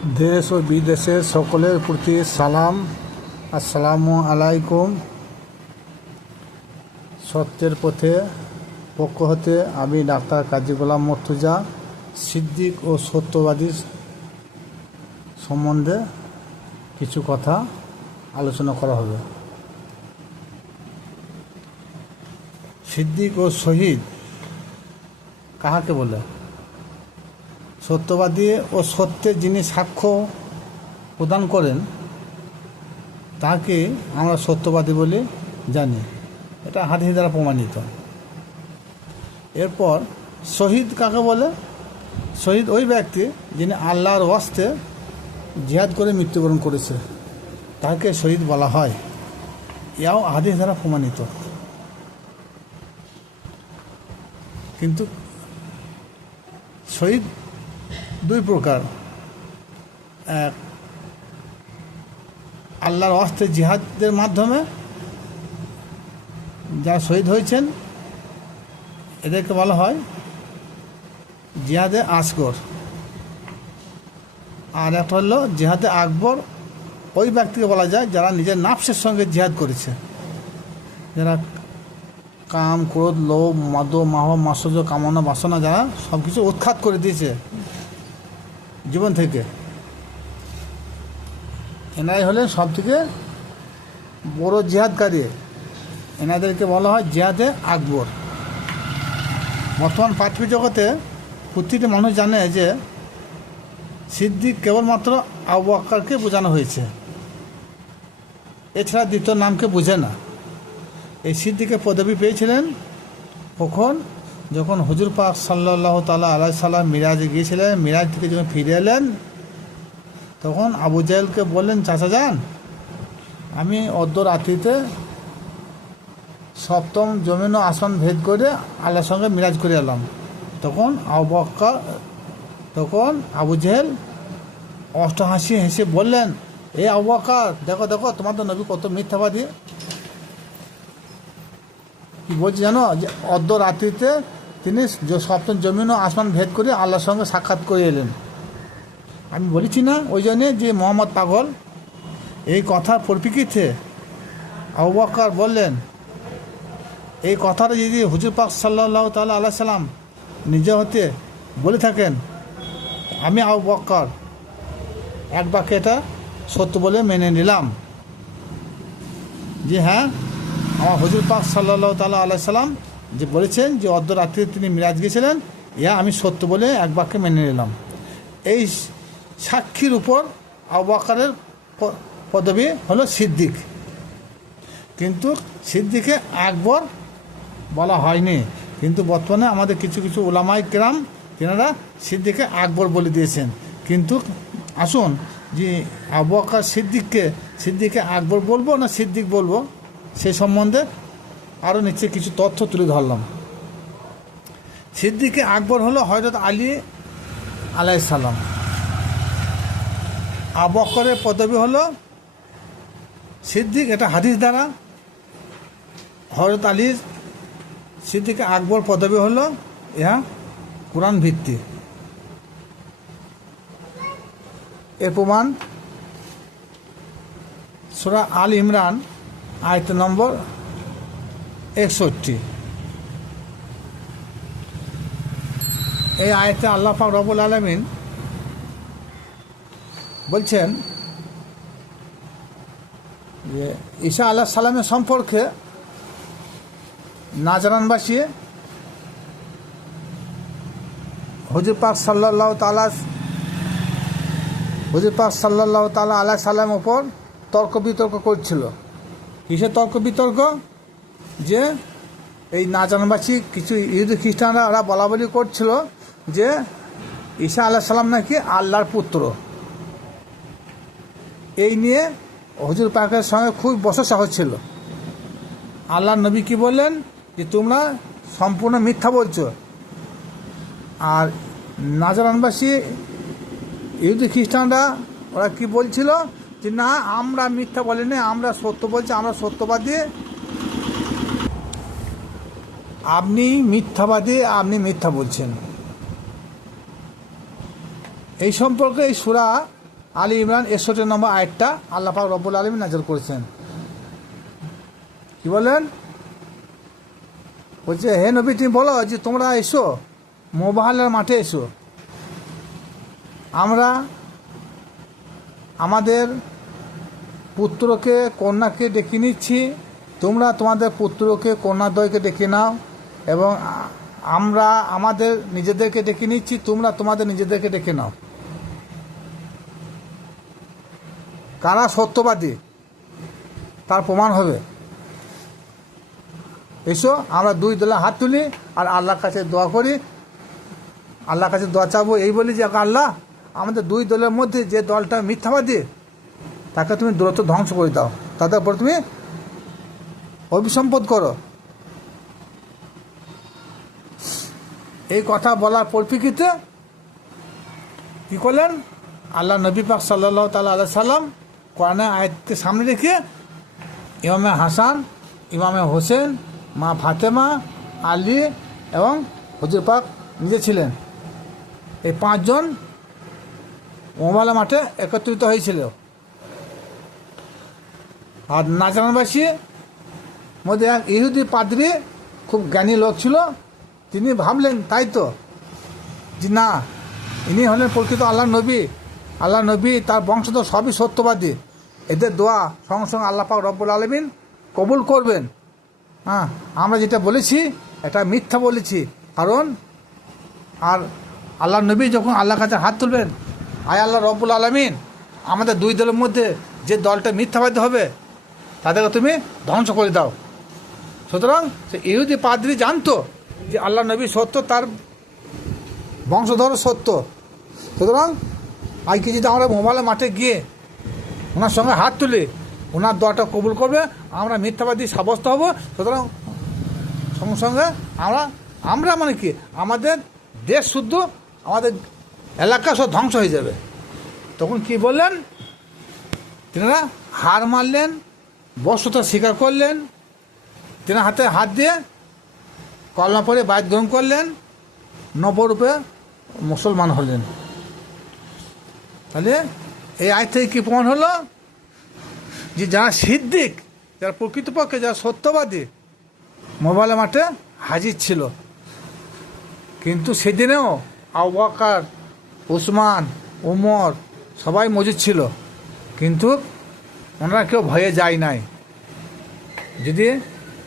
দেশ ও বিদেশের সকলের প্রতি সালাম। আসসালামু আলাইকুম। সত্যের পথে পক্ষ হতে আমি ডাক্তার কাজী গোলাম মর্তুজা সিদ্দিক ও সত্যবাদী সম্বন্ধে কিছু কথা আলোচনা করা হবে। সিদ্দিক ও শহীদ কাহাকে বলে? সত্যবাদী ও সত্যের যিনি সাক্ষ্য প্রদান করেন তাকে আমরা সত্যবাদী বলে জানি, এটা হাদিস দ্বারা প্রমাণিত। এরপর শহীদ কাকে বলে? শহীদ ওই ব্যক্তি যিনি আল্লাহর ওয়াস্তে জিহাদ করে মৃত্যুবরণ করেছে, তাকে শহীদ বলা হয়। এও হাদিস দ্বারা প্রমাণিত। কিন্তু শহীদ দুই প্রকার। এক, আল্লাহর ওয়াস্তে জিহাদের মাধ্যমে যারা শহীদ হয়েছেন এদেরকে বলা হয় জিহাদে আসগর। আর একটা হলো জিহাদে আকবর, ওই ব্যক্তিকে বলা যায় যারা নিজের নাফসের সঙ্গে জিহাদ করেছে, যারা কাম, ক্রোধ, লোভ, মদ, মাহ, মাৎসর্য, কামনা, বাসনা যারা সব কিছু উৎখাত করে দিয়েছে জীবন থেকে, এনারাই হলেন সব থেকে বড় জিহাদকারী। এনাদেরকে বলা হয় জিহাদে আকবর। বর্তমান পার্থিব জগতে প্রতিটি মানুষ জানে যে সিদ্দিক কেবলমাত্র আবু বকরকে বোঝানো হয়েছে, এছাড়া দ্বিতীয় নামকে বোঝে না। এই সিদ্দিকের পদবি পেয়েছিলেন কখন? যখন হুজুর পাক সাল্লাল্লাহু তাআলা আলাইহি সাল্লাম মিরাজে গিয়েছিলেন। মিরাজ থেকে যখন ফিরে এলেন তখন আবু জাহেলকে বললেন, চাচা যান, আমি অর্ধ রাত্রিতে সপ্তম জমিন ও আসমান ভেদ করে আল্লাহর সঙ্গে মিরাজ করে এলাম। তখন আবু জাহেল অষ্টহাসি হেসে বললেন, এ আবু বকর, দেখো দেখো তোমার তো নবী কত মিথ্যাবাদী। কি বলছি জানো? যে অর্ধ রাত্রিতে তিনি সপ্তম জমিন ও আসমান ভেদ করে আল্লাহর সঙ্গে সাক্ষাৎ করে এলেন। আমি বলেছি না ওই জন্যে যে মোহাম্মদ পাগল। এই কথার পরিপ্রেক্ষিতে আবু বকর বললেন, এই কথাটা যদি হুজুর পাক সাল্লাল্লাহু তাআলা আলাইহি সাল্লাম নিজে হতে বলে থাকেন, আমি আবু বকর এক বাক্যে এটা সত্য বলে মেনে নিলাম যে হ্যাঁ, আমার হুজুর পাক সাল্লাল্লাহু তাআলা আলাইহি সাল্লাম যে বলেছেন যে অর্ধরাত্রিতে তিনি মিরাজ গিয়েছিলেন, ইয়া আমি সত্য বলে এক বাক্যে মেনে নিলাম। এই সাক্ষীর উপর আবু বকরের পদবী হলো সিদ্দিক। কিন্তু সিদ্দিকে আকবর বলা হয়নি। কিন্তু বর্তমানে আমাদের কিছু কিছু উলামায়ে কেরাম তেনারা সিদ্দিকে আকবর বলে দিয়েছেন। কিন্তু আসুন যে আবু বকর সিদ্দিকে আকবর বলবো না সিদ্দিক বলবো, সে সম্বন্ধে আরও নিচে কিছু তথ্য তুলে ধরলাম। সিদ্দিকে আকবর হলো হযরত আলী আলাইহিস সালাম। আবু বকরের পদবী হলো সিদ্দিক, এটা হাদিস দ্বারা। হযরত আলী সিদ্দিকে আকবর পদবী হলো ইহা কোরআন ভিত্তি। এর প্রমাণ সূরা আল ইমরান আয়াত নম্বর 61। এই আয়াতে আল্লাহ পাক রব্বুল আলামিন বলছেন যে ঈসা আলাইহিস সালামের সম্পর্কে নাজরানবাসী হুজুর পাক সাল্লাল্লাহু তাআলা আলাইহিস সালামের উপর তর্ক বিতর্ক করছিল। কিসের তর্ক বিতর্ক? যে এই নাজরানবাসী কিছু ইহুদি খ্রিস্টানরা ওরা বলা বলি করছিল যে ঈসা আলাইহিস সালাম নাকি আল্লাহর পুত্র। এই নিয়ে হুজুর পাকের সঙ্গে খুব বচসা হচ্ছিল। আল্লাহর নবী কি বললেন যে তোমরা সম্পূর্ণ মিথ্যা বলছো। আর নাজরানবাসী ইহুদি খ্রিস্টানরা ওরা কি বলছিল যে না, আমরা মিথ্যা বলিনি, আমরা সত্য বলছি, আমরা সত্যবাদী। আপনি মিথ্যাবাদী, আপনি মিথ্যা বলছেন। এই সম্পর্কে এই সূরা আলী ইমরান 61 নম্বর আয়াতটা আল্লাহ পাক রব্বুল আলামিন নাযিল করেছেন। কি বলেন? বলছে, হে নবী তুমি বলো যে তোমরা এসো, মোবাহালের মাঠে এসো, আমরা আমাদের পুত্রকে কন্যাকে ডেকে নিচ্ছি, তোমরা তোমাদের পুত্রকে কন্যাদ্বয়কে ডেকে নাও, এবং আমরা আমাদের নিজেদেরকে ডেকে নিচ্ছি, তোমরা তোমাদের নিজেদেরকে ডেকে নাও। কারা সত্যবাদী তার প্রমাণ হবে। এসো, আমরা দুই দলে হাত তুলি আর আল্লাহর কাছে দোয়া করি, আল্লাহর কাছে দোয়া চাবো, এই বলি যে আল্লাহ আমাদের দুই দলের মধ্যে যে দলটা মিথ্যাবাদী তাকে তুমি দ্রুত ধ্বংস করে দাও, তাদের উপর তুমি অভিসম্পদ করো। এই কথা বলার পরিপ্রেক্ষিতে কী করলেন? আল্লাহ নবী পাক সাল্লাল্লাহু তাআলা আলাইহি সাল্লাম কোরআনের আয়াতকে সামনে রেখে ইমামে হাসান, ইমামে হোসেন, মা ফাতেমা, আলী এবং হুজুর পাক নিজে ছিলেন, এই 5 জন মোবাইলের মাঠে একত্রিত হয়েছিল। আর নাজরানবাসী মধ্যে এক ইহুদি পাদ্রী, খুব জ্ঞানী লোক ছিল, তিনি ভাবলেন তাই তো, যে না, ইনি হলেন প্রকৃত আল্লাহ নবী, আল্লাহ নবী তার বংশধর সবই সত্যবাদী, এদের দোয়া সঙ্গে সঙ্গে আল্লাহ পাক রব্বুল আলামিন কবুল করবেন। হ্যাঁ, আমরা যেটা বলেছি এটা মিথ্যা বলেছি, কারণ আর আল্লাহ নবী যখন আল্লাহর কাছে হাত তুলবেন, আয় আল্লাহ রব্বুল আলামিন আমাদের দুই দলের মধ্যে যে দলটা মিথ্যাবাদী হবে তাদেরকে তুমি ধ্বংস করে দাও। সুতরাং সে ইহুদি পাদ্রী জানতো যে আল্লাহ নবী সত্য, তার বংশধর সত্য, সুতরাং আজকে যদি আমরা মোবাইলের মাঠে গিয়ে ওনার সঙ্গে হাত তুলি, ওনার দোয়াটা কবুল করবে, আমরা মিথ্যাবাদী সাব্যস্ত হব। সুতরাং সঙ্গে সঙ্গে আমরা মানে কি, আমাদের দেশ শুদ্ধ, আমাদের এলাকা সব ধ্বংস হয়ে যাবে। তখন কি বললেন? তিনারা হার মারলেন, বস্তুতা স্বীকার করলেন, তিনার হাতে হাত দিয়ে কলমা পড়ে বায়ত গ্রহণ করলেন, নবরূপে মুসলমান হলেন। তাহলে এই আয় থেকে কী প্রমাণ হলো? যে যারা সিদ্দিক, যারা প্রকৃতপক্ষে যারা সত্যবাদী, মোবাইলের মাঠে হাজির ছিল। কিন্তু সেদিনেও আবু বকর, উসমান, উমর সবাই মজুদ ছিল, কিন্তু ওনারা কেউ ভয়ে যায় নাই। যদি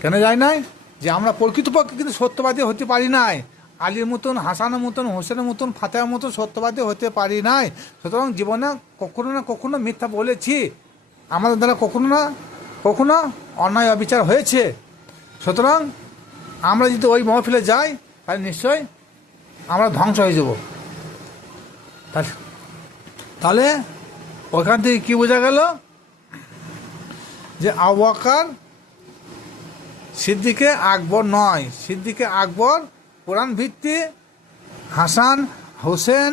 কেন যায় নাই? যে আমরা প্রকৃতপক্ষে কিন্তু সত্যবাদী হতে পারি নাই, আলীর মতন, হাসানের মতন, হোসেনের মতন, ফাতেমার মতন সত্যবাদী হতে পারি নাই। সুতরাং জীবনে কখনো না কখনো মিথ্যা বলেছি, আমাদের দ্বারা কখনো না কখনো অন্যায় অবিচার হয়েছে। সুতরাং আমরা যদি ওই মহফিলে যাই তাহলে নিশ্চয়ই আমরা ধ্বংস হয়ে যাব। তাহলে ওখান থেকে কী বোঝা গেল? যে আবু বকর সিদ্দিকে আকবর নয়, সিদ্দিকে আকবর কোরআন ভিত্তি, হাসান, হোসেন,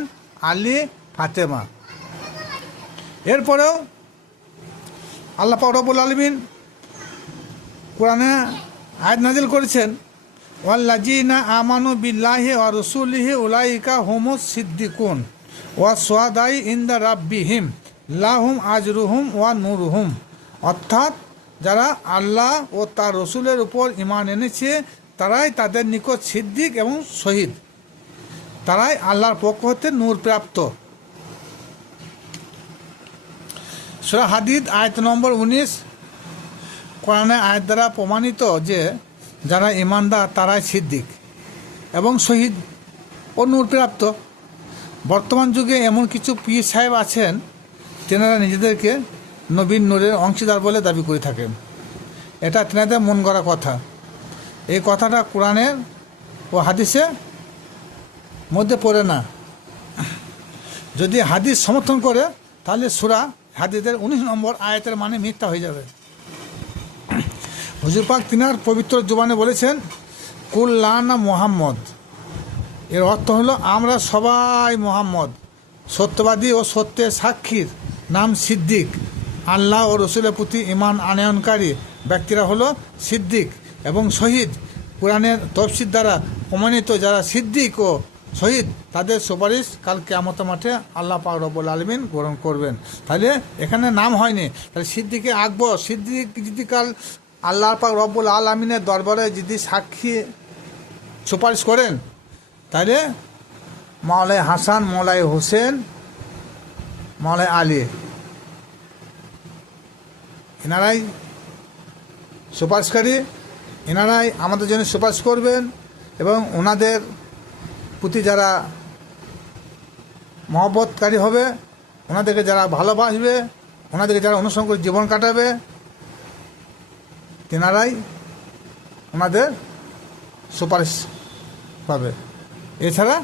আলী, ফাতেমা। এরপরেও আল্লাহ পাক রব্বুল আলামিন কোরআনে আয়াত নাজিল করেছেন, ওয়াল্লাযীনা আমানু বিল্লাহি ওয়া রাসূলিহি উলাইকা হুমুস সিদ্দিকুন ওয়া শুহাদাই ইনদা রাব্বিহিম লাহুম আজরুহুম ওয়া নূরুহুম। অর্থাৎ যারা আল্লাহ ও তার রসুলের উপর ঈমান এনেছে তারাই তাদের নিকট সিদ্দিক এবং শহীদ, তারাই আল্লাহর পক্ষ হতে নূর প্রাপ্ত। সূরা হাদীদ আয়াত নম্বর 19 কোরআনের আয়াত দ্বারা প্রমাণিত যে যারা ঈমানদার তারাই সিদ্দিক এবং শহীদ ও নূর প্রাপ্ত। বর্তমান যুগে এমন কিছু পীর সাহেব আছেন, তেনারা নিজেদেরকে নবীর নূরের অংশীদার বলে দাবি করে থাকেন। এটা তেনাদের মন গড়া কথা। এই কথাটা কোরআনের ও হাদিসের মধ্যে পড়ে না। যদি হাদিস সমর্থন করে তাহলে সূরা হাদীদের 19 নম্বর আয়াতের মানে মিথ্যা হয়ে যাবে। হুজুর পাক তিনার পবিত্র জবানে বলেছেন, কুল্লানা মুহাম্মদ, এর অর্থ হলো আমরা সবাই মুহাম্মদ। সত্যবাদী ও সত্যের সাক্ষীর নাম সিদ্দিক। আল্লাহ ও রসুলের প্রতি ঈমান আনয়নকারী ব্যক্তিরা হলো সিদ্দিক এবং শহীদ। কোরআনের তফসির দ্বারা প্রমাণিত যারা সিদ্দিক ও শহীদ তাদের সুপারিশ কাল কিয়ামত মাঠে আল্লাহ পাক রব্বুল আলামিন গ্রহণ করবেন। তাহলে এখানে নাম হয়নি, তাহলে সিদ্দিকে আকবর, সিদ্দিক যদি কাল আল্লাহ পাক রব্বুল আলামিনের দরবারে যদি সাক্ষী সুপারিশ করেন, তাহলে মাওলাই হাসান, মাওলাই হোসেন, মাওলাই আলী এনারাই সুপারিশকারী, এনারাই আমাদের জন্য সুপারিশ করবেন। এবং ওনাদের প্রতি যারা মহব্বতকারী হবে, ওনাদেরকে যারা ভালোবাসবে, ওনাদেরকে যারা অনুসরণ করে জীবন কাটাবে, তেনারাই ওনাদের সুপারিশ পাবে, এছাড়া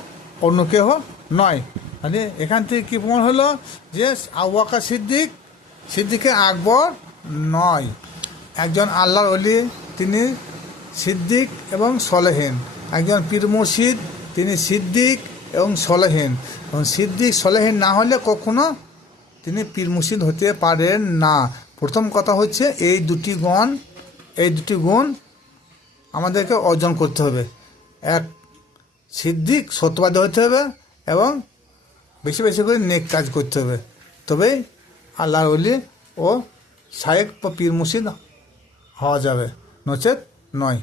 অন্য কেহ নয়। মানে এখান থেকে কী প্রমাণ হলো যে আবু বকর সিদ্দিকে আকবর নয়, একজন আল্লাহর ওলি, তিনি সিদ্দিক এবং সলেহীন। একজন পীর মুর্শিদ, তিনি সিদ্দিক এবং সলেহীন। এবং সিদ্দিক সলেহীন না হলে কখনো তিনি পীর মুর্শিদ হতে পারেন না। প্রথম কথা হচ্ছে এই দুটি গুণ আমাদেরকে অর্জন করতে হবে। এক, সিদ্দিক সত্যবাদী হতে হবে এবং বেশি বেশি করে নেক কাজ করতে হবে, তবেই আল্লাহর ওলি ও শায়েখ বা পীর মুর্শিদ হওয়া যাবে, নচেত নয়।